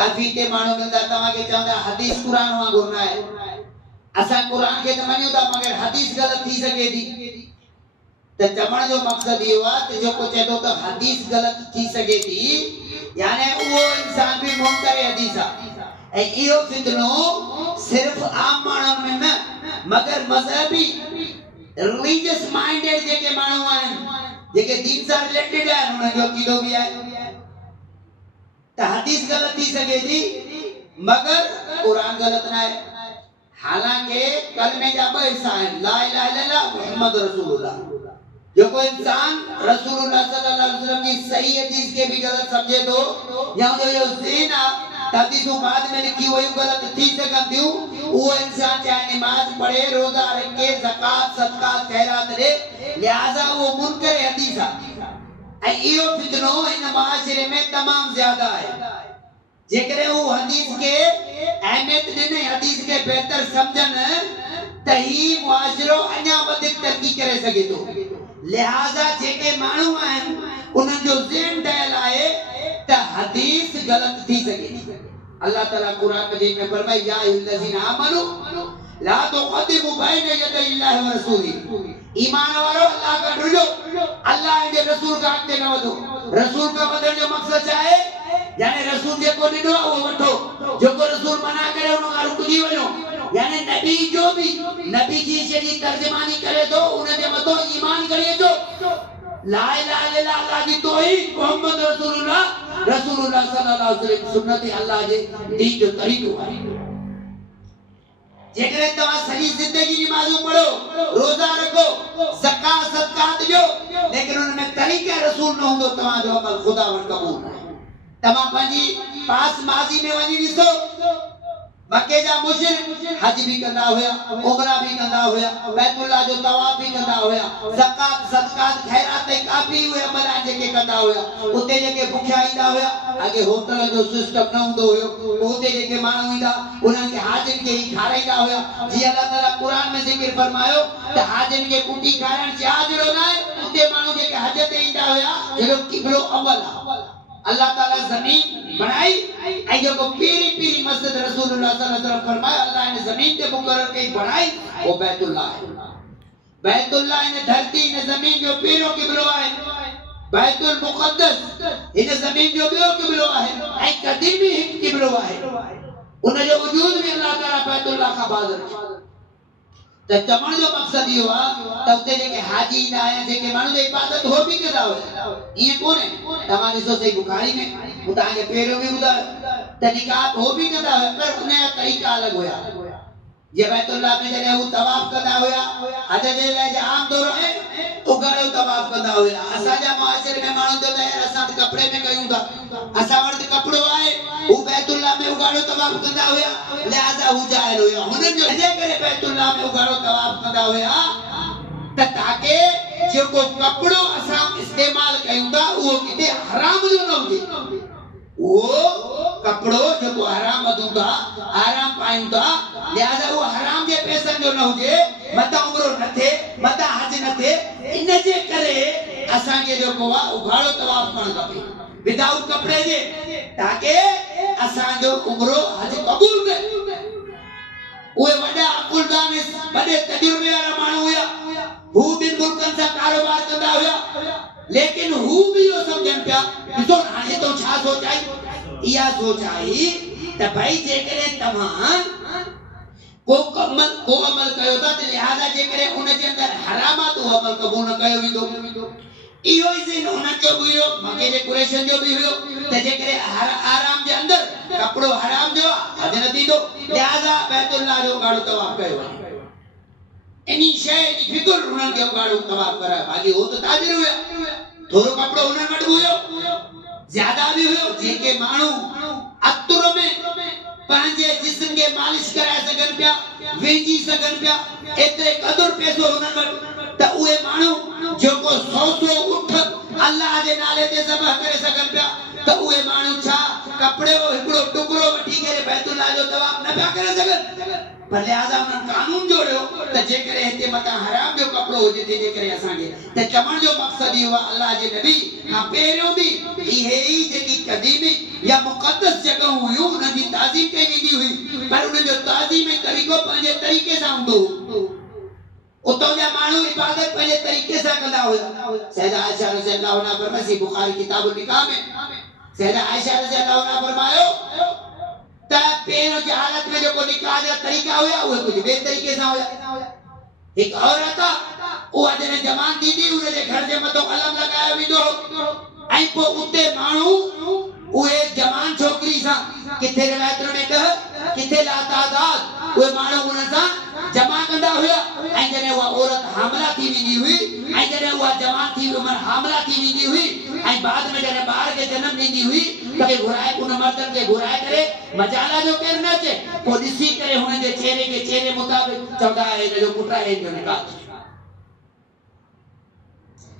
काफी ते मानो मिलदा तवा के चंदा हदीस कुरान वांगुर ना है असा कुरान के मनियो ता मगर हदीस गलत थी सके थी त चमण जो मकसद यो आ त जो को चेतो त हदीस गलत थी सके थी यानी वो इंसान भी मुनकर हदीसा ए इयो फितनो सिर्फ आम मानव में न मगर मजहबी रिलीजियस माइंडेड जेके मानव आन जेके दीन से रिलेटेड है उन जो कीदो भी है त हदीस गलत थी सके थी मगर कुरान गलत ना है हालांकि कलमे जा बे हिस्सा है ला इलाहा इल्लल्लाह मुहम्मद रसूलुल्लाह जो कोई इंसान रसूलुल्लाह सल्लल्लाहु अलैहि वसल्लम की सही हदीस के भी गलत समझे तो या जो ज़ीना हदीसों बाद में लिखी हुई गलत थी सकती वो इंसान चाहे नमाज पढ़े रोजा रखे ज़कात सदका खैरात दे लिहाजा वो मुनकर हदीसा ए इयो फितनो इन माशरे में तमाम ज्यादा है जेकरे वो हदीस के अहमियत ने हदीस के बेहतर समझन तही मुआशरो अन्या वधिक तरक्की करे सके तो लिहाजा जेके मानू आन उन जो ज़हन ठहल आए त हदीस गलत थी सके अल्लाह ताला कुरान मजीद में फरमाए या अय्युहल्लज़ीना आमनू ला तुक़द्दिमू बैना यदयिल्लाहि व रसूली ईमान वालो अल्लाह का डरो अल्लाह के रसूल का आगे न वधो रसूल का वधण जो मकसद चाहे यानी रसूल जे को ॾिनो वो वठो जो को रसूल मना करे उन खां रुकजी वञो यानी नबी जो भी नबी जी जड़ी तर्जुमानी करे तो उन जे मथो ईमान करे तो ला इलाहा इल्लल्लाह अल्लाह जी तौहीद मोहम्मद रसूलुल्लाह सल्लल्लाहु अलैहि वसल्लम सुन्नत अल्लाह जे दीन जो तरीको है जेकरे तवा सही जिंदगी नमाज़ पढ़ो रोजा रखो ज़कात सदकात दो लेकिन उनमें तरीका रसूल न होंदो तवा जो अमल खुदा वर कबूल न तमा पंजी पास माजी में वनी दिसो मक्के जा मुशरिक हज भी कंदा होया उमरा भी कंदा होया बैतुल्लाह जो तवाफ भी कंदा होया ज़कात सदकात खैरात काफी हुए अमल जेके कंदा होया उते जेके भुखिया ईंदा होया आगे होटल जो सिस्टम न हुंदो हुयो उते जेके मानू ईंदा उनन के हाजिन के ही खाराईंदा होया जी अल्लाह ताला कुरान में जिक्र फरमायो त हाजिन के कुटी खारण जाजरो ना उते मानू जेके हज ते ईंदा होया जो किबलो अव्वल अल्लाह ताला जमीन बनाई ऐ जो को पीरी पीरी मस्जिद रसूलुल्लाह सल्लल्लाहु अलैहि वसल्लम फरमाया अल्लाह ने जमीन पे मुकर्रर की बनाई वो बैतुल्लाह है बैतुल्लाह ने धरती ने जमीन जो पीरो किबलो है बैतुल मुक़द्दस इन जमीन जो बियो किबलो है ऐ कदीमी किबलो है उन जो वजूद में अल्लाह ताला बैतुल्लाह का बादर त चमण जो मकसद यो आ त उते जेके हाजी ईंदा आया जेके माण्हू जी इबादत हो भी कंदा हुया इए कोने तव्हां ॾिसो सही बुखारी में हूं तव्हांखे पहिरियों बि ॿुधायो त निकाह हो भी कंदा हुया पर उन जा तरीक़ा अलॻि हुया जे बैतुल्लाह में जॾहिं हू तवाफ कंदा हुया हज जे लाइ आम तौर है उघाड़ो तवाफ कंदा हुया असांजा मुआशिरे में माण्हू चवंदा यार असां त कपिड़े में कयूं था असां वटि कपिड़ो आहे हू बैतुल्लाह में उघाड़ो तवाफ कंदा हुया लिहाजा हू जाहिल हुया हुननि जो जे करे बैतुल्लाह में उघाड़ो तवाफ कंदा हुया त ताके जेको कपिड़ो असां इस्तेमाल कयूं था उहो किथे हराम जो न हुजे वो कपड़ो जो हराम मधु था हराम पायूं था लिहाजा वो हराम के पैसनि जो न हुजे मता उमरो न थे मता हज न थे इन जे करे असां के जो को उघाड़ो तवाफ करण खपे विदाउट कपड़े जे ताकि असां जो उमरो हज कबूल करे ओए वडा अकुलदान बड़े तजुर्बे वाला माण्हू हुया हू बिन मुल्कन सां कारोबार कंदा हुया लेकिन हू भी यो समझन पिया ॾिसो हाणे तो छा सोचाई इहा सोचाई त भाई जेकरे तव्हां को अमल कयो था त लिहाजा जेकरे उन जे अंदर हरामात हो अमल क़बूल न कयो वेंदो इहो ई जिन उन जो भी हुयो मके जे कुरैशन जो भी हुयो त जेकरे आराम जे अंदर कपड़ो हराम जो हज न थींदो लिहाजा बैतुल्लाह जो गाड़ो तवाफ कयो इनी शय नी फिक्र उन्हनि खे गाड़ो तवाफ करायो बाक़ी हो त ताजिर हुया थोरो कपड़ो उन्हनि वटि हुयो ज्यादा भी हुयो जेके माण्हू अतुर में पंहिंजे जिस्म के मालिश कराए सघनि पिया वेझी सघनि पिया एतिरे क़दुरु पैसो उन्हनि वटि त उहे माण्हू जेको 100 उठ अल्लाह जे नाले ते ज़बह करे सघनि पिया त उहे माण्हू छा कपड़े जो हिकिड़ो टुकड़ो वठी करे बैतुल्लाह जो तवाफ न पिया करे सघनि पर लिहाज़ा उन्हनि कानून जोड़ियो त जेकरे हिते मथां हराम जो कपिड़ो हुजे तंहिंजे करे असांखे त चवण जो मक़सदु इहो आहे अल्लाह जे नबी खां पहिरियों बि इहे ई जेकी क़दीमी या मुक़दस जॻहूं हुयूं उन्हनि जी ताज़ीम कई वेंदी हुई पर उन्हनि जो ताज़ीम तरीक़ो पंहिंजे तरीक़े सां हूंदो हो। उतों जा माण्हू इबादत पंहिंजे तरीक़े सां कंदा हुया। सैयदा आयशा रज़ियल्लाहु अन्हा फरमाई बुखारी किताबुल निकाह में सैयदा आयशा रज़ियल्लाहु अन्हा फरमायो त पहिरियों जी हालत में जेको निकाह जा तरीक़ा हुया उहे कुझु ॿिए तरीक़े सां हुया। हिकु औरत उहा जॾहिं जवान थींदी उनजे घर जे मथां अलम लॻायो वेंदो ऐं पोइ उते माण्हू उहे जवान छोकिरी सां किथे रिवायतुनि में कह किथे लातादाद उहे माण्हू उन सां जमा कंदा हुया ऐं जॾहिं उहा औरत हामला थी वेंदी हुई ऐं जॾहिं उहा जवान थी उमिरि हामला थी वेंदी हुई ऐं बाद में जॾहिं ॿार खे जनम ॾींदी हुई त घुराए उन मर्दनि खे घुराए करे मजाला जो केरु न अचे पोइ ॾिसी करे हुन जे चेहरे खे चेहरे मुताबिक़ चवंदा हिन जो पुटु आहे हिन जो निकाह थियो।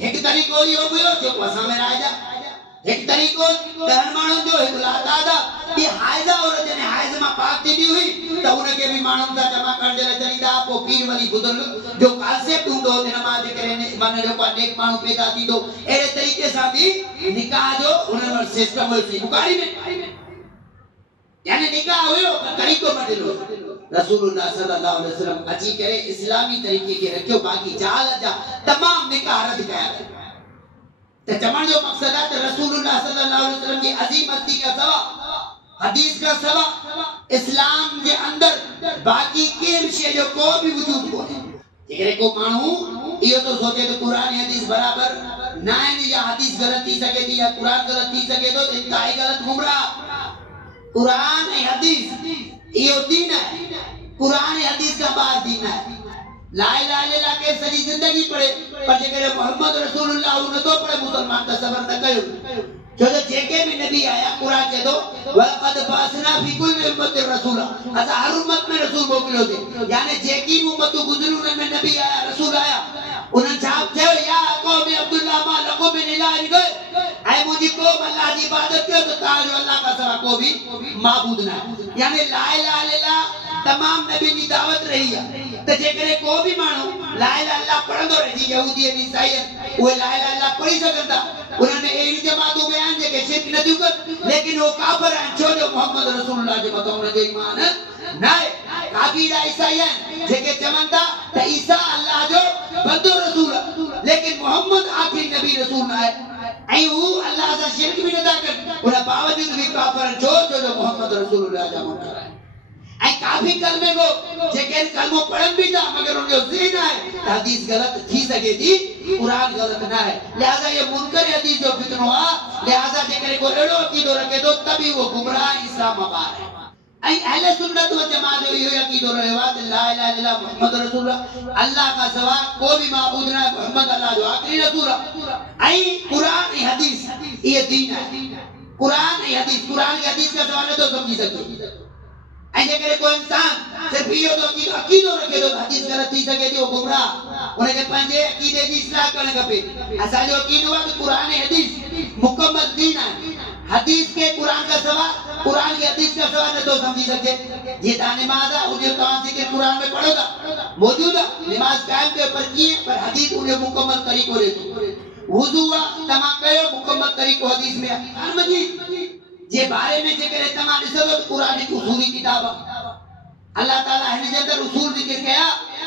हिकु तरीक़ो इहो हुयो जेको असां में राजा एक तरीको दहन माण्हुनि जो हिकु लातादा कि हाइज़ा औरत जॾहिं हाइज़ मां पाक थींदी हुई त उनखे बि माण्हुनि सां जमा करण जे लाइ चईंदा पोइ पीर वली बुज़ुर्ग जो कासेब हूंदो हुन मां जेकॾहिं माना जेको आहे नेक माण्हू पैदा थींदो अहिड़े तरीक़े सां बि निकाह जो उन्हनि वटि सिस्टम हुयो बुखारी में यानी निकाह हुयो पर तरीक़ो बदिलो। रसूलुल्लाह सल्लल्लाहु अलैहि वसल्लम अची करे इस्लामी तरीक़े खे रखियो बाक़ी जाल जा तमाम निकाह रद्द कया त चवण जो मक़सद है त रसूलुल्लाह सल्लल्लाहु अलैहि वसल्लम की अजीम हस्ती का सवा हदीस का सवा इस्लाम के अंदर बाकी केर शे जो को भी वजूद कोन्हे। जेकरे को माण्हू इहो तो सोचे तो कुरान हदीस बराबर ना है या हदीस गलत थी सके थी या कुरान गलत थी सके तो इंतहाई गलत गुमराह। कुरान ए हदीस इहो दीन है। कुरान ए हदीस का बाहर दीन है। ला इलाहा इल्लल्लाह के सॼी जिंदगी पढ़े पर जेकॾहिं मोहम्मद रसूलुल्लाह न तो पढ़े मुसलमान त सबर न कयो छो त जेके भी नबी आया कुरान चए थो वलक़द बासना फी कुल्लि उम्मतिन रसूला असां हर उम्मत में रसूल मोकिलियो थी यानी जेकी भी उम्मतूं गुज़रियूं उन्हनि में नबी आया रसूल आया उन्हनि छा चयो या क़ौम अब्दुल्लाह मा लकुम मिन इलाहिन गैर ऐं मुंहिंजी क़ौम अल्लाह जी इबादत कयो त तव्हांजो अल्लाह खां सवा को भी माबूद न आहे। यानी ला इलाहा इल्लल्लाह तमाम नबी की दावत रही है तो जेकरे को भी मानो ला इलाहा इल्लल्लाह पढ़ंदो रहे जी यहूदी ईसाई वो ला इलाहा इल्लल्लाह पढ़ी सकंदा उन्होंने एड़ी जमातों में आन जेके शिरक न कर लेकिन वो काफिर हैं छो जो मोहम्मद रसूलुल्लाह जे मथां उन जो ईमान न है। काफिर ईसाई हैं जेके चवंदा त ईसा अल्लाह जो बंदो रसूल लेकिन मोहम्मद आखिरी नबी रसूल न है ऐं वो अल्लाह सां शिरक भी नथा कनि उन बावजूद भी काफिर छो जो मोहम्मद रसूलुल्लाह जा मुनकर है ऐं काफी कलमे को जेके कलमो पढ़न भी था मगर उनजो ज़हन है हदीस गलत थी सके थी कुरान गलत ना है लिहाजा ये मुनकर हदीस जो फितनो है लिहाजा जेकरे को एड़ो अकीदो रखे तो तभी वो गुमराह इस्लाम मां है। ऐं अहले सुन्नत व जमात जो इहो अकीदो रहियो आहे त ला इलाहा इल्लल्लाह मुहम्मद रसूलुल्लाह अल्लाह का सवा को भी माबूद न है मोहम्मद अल्लाह जो आखिरी रसूल है। ऐं कुरान ऐं हदीस ये दीन है। कुरान ऐं हदीस कुरान की हदीस का सवाल तो समझी सके ऐं जेकरे को इंसान सिर्फ इहो तो अकीदो रखे तो हदीस गलत थी सके थी वो गुमराह उनके पंहिंजे अकीदे जी इस्लाह करण खपे। असांजो अकीदो आहे त कुरान ऐं हदीस मुकम्मल दीन है। हदीस के कुरान का सवा कुरान की हदीस का सवा न तो समझी सके जी ता नमाज है उन्हें तव्हां जिक्र कुरान में पढ़ो था मौजूद है नमाज कायम के पर किए पर हदीस उन्हें मुकम्मल तरीको रे वुजू तमाम कयो मुकम्मल तरीको हदीस में कुरान मजीद जे बारे में जेकरे तमाम ॾिसो तो कुरान एक उसूली किताब अल्लाह ताला हिन जे अंदर उसूल जिक्र कया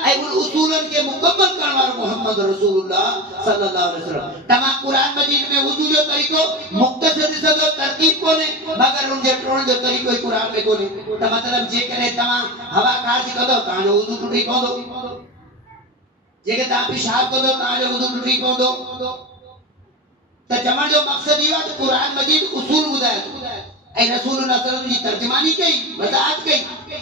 ऐं उन उसूलन के मुकम्मल करण वालो मोहम्मद रसूलुल्लाह सल्लल्लाहु अलैहि वसल्लम तमाम कुरान मजीद में वुजू जो तरीको मुख्तसर ॾिसो तो तरतीब कोने मगर उन जे टोण जो तरीको ही कुरान में कोने त मतलब जेकरे तमाम हवा कारज कंदो तव्हांजो वुजू टुटी पवंदो जेके तव्हां पेशाब कंदो तव्हांजो वुजू टुटी पवंदो त चवण जो मक़सद इहो आहे त कुरान मजीद उसूल ॿुधाए ऐं रसूलुल्लाह सल्लल्लाहु अलैहि वसल्लम जी तर्जुमानी कई वज़ाहत कई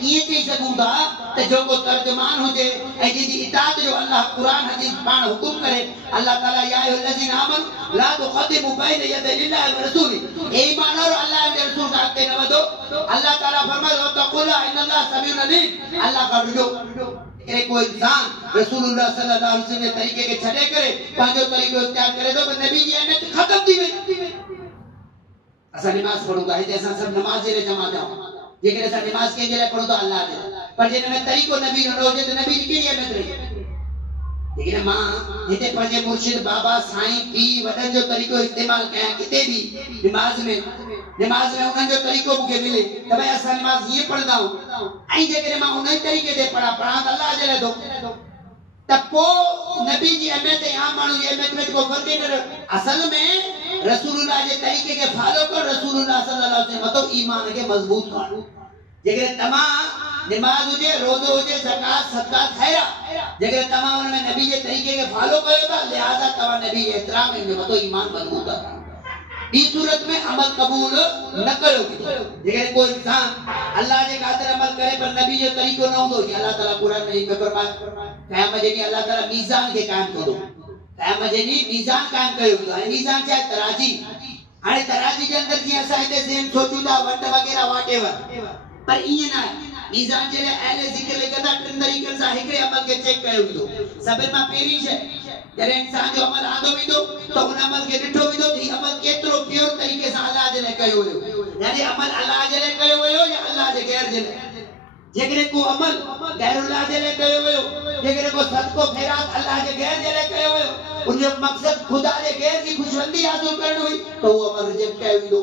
ये चई सघूं था त जेको तर्जुमान हुजे ऐं जिंहिंजी इताअत जो अल्लाह कुरान हदीस पाण हुकुम करे अल्लाह ताला या अय्युहल्लज़ीना आमनू ला तुक़द्दिमू बैन यदैल्लाहि व रसूली ए ईमान वारो अल्लाह जे रसूल खां अॻिते न वधो अल्लाह ताला फरमायो वतक़ुल्लाह इन्नल्लाह समीउन अलीम अल्लाह खां ॾिजो एक कोई इंसान रसूलुल्लाह सल्लल्लाहु अलैहि वसल्लम के तरीके के छड़े करे पांचो तरीको इख्तियार करे तो नबी जी अहमियत खत्म थी वई। असा नमाज पढ़ूंगा हिते असा सब नमाज रे जमा जा जेकर असां नमाज के जे पढ़ो तो अल्लाह दे पर जे में तरीको नबी न रोजे तो नबी की अहमियत रही लेकिन मां हिते पंहिंजे मुर्शिद बाबा साईं पी वडन जो तरीको इस्तेमाल कया किते भी नमाज में उन्हनि जो तरीको मूंखे मिले त भाई असां नमाज ये पढ़दा आहियूं ऐं जेकर मां उन तरीके ते पढ़ा त अल्लाह जे लाइ दो त पो नबी जी अहमियत या माण्हू जी अहमियत में को फर्क न असल में रसूलुल्लाह जे तरीके के फॉलो कर रसूलुल्लाह सल्लल्लाहु अलैहि वसल्लम तो ईमान के मजबूत कर जेकर तमा नमाज हुजे रोजो हुजे ज़कात सदका खैरा जेकर तमा उन में नबी जे तरीके के फॉलो कयो था लिहाजा तवा नबी जे एहतराम में मतो ईमान मजबूत है ई सूरत में अमल कबूल न कयो जेकर कोई इंसान अल्लाह जे खातिर अमल करे पर नबी जो तरीको न होंदो कि अल्लाह ताला कुरान में फरमाए क़यामत जे अल्लाह ताला मीज़ान के कायम करो क़यामत जे मीज़ान कायम कयो है मीज़ान चाहे तराजी हाने तराजी के अंदर जी असा इते ज़हन सोचूंदा वट वगैरह वाटेवर पर इए ना मीज़ान जे अहले जिक्र लिखदा टिन तरीक़न सा हिकड़े अमल के चेक कयो विदो सभिन मां पहिरीं शइ जरे इंसान जो अमल आंदो विदो तो उन अमल के ॾिठो विदो कि अमल केतिरो प्योर तरीके सां अल्लाह जे लाइ कयो वियो यानी अमल अल्लाह जे लाइ कयो वियो या अल्लाह जे गैर जे लाइ जेकर को अमल गैरुल्लाह जे लाइ कयो वियो जेकर को सदको खैरात अल्लाह जे गैर जे लाइ कयो वियो उन जो मकसद खुदा जे गैर की खुशबंदी हासिल करनी हुई तो वो अमल रिजेक्ट कयो विदो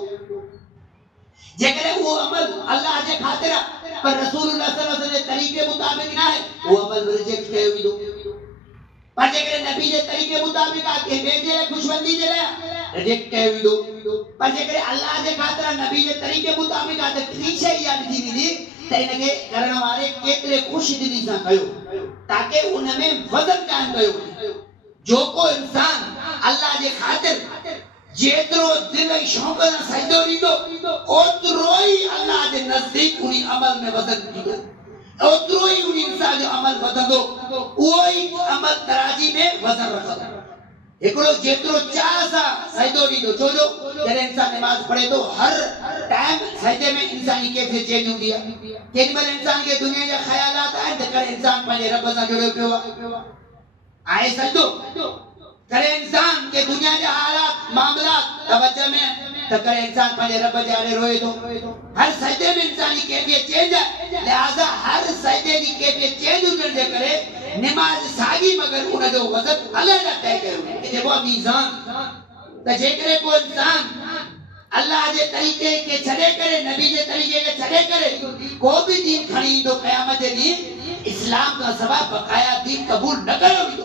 जेकर वो अमल अल्लाह जे खातिर पर रसूलुल्लाह सल्लल्लाहु अलैहि वसल्लम जे तरीके मुताबिक ना है वो अमल रिजेक्ट कयो विदो पर जेकर नबी जे तरीके मुताबिक आ के बेजे खुशबंदी जे लाइ रिजेक्ट कयो विदो पर जेकर अल्लाह जे खातिर नबी जे तरीके मुताबिक आ त टी शइ याद थी विदी त इनके करण वाले केतरे खुश दिली सां कयो ताकि उन में वजन कायम कयो जो को इंसान अल्लाह जे खातिर जेतरो दिल ऐं शौक़ सां सजदो ॾींदो ओतिरो ई अल्लाह जे नज़दीक उन अमल में वज़न ॾींदो ओतिरो ई उन इंसान जो अमल वधंदो उहो ई अमल तराजी में वज़न रखंदो हिकिड़ो जेतिरो चाह सां सजदो ॾींदो छो जो जॾहिं इंसान नमाज पढ़े थो हर टाइम सजदे में इंसानी कैफ़ियत चेंज हूंदी आहे केॾी महिल इंसान खे दुनिया जा ख़यालात आहिनि त करे इंसान पंहिंजे रब सां जुड़ियो पियो आहे सजदो करे इंसान के दुनिया जा हालात मामलात तवज्जो में त करे इंसान पंहिंजे रब जे आड़े रोए थो हर सजदे में इंसानी कैफियत चेंज है लिहाजा हर सजदे की कैफियत चेंज हुजण जे करे नमाज साॻी मगर उन जो वज़न अलॻि तय कयो आहे जेको मीज़ान त जेकरे को इंसान अल्लाह जे तरीके के छड़े करे नबी जे तरीके के छड़े करे को भी दीन खणी ईंदो क़यामत जे ॾींहुं इस्लाम का सवा बकाया दीन कबूल न कयो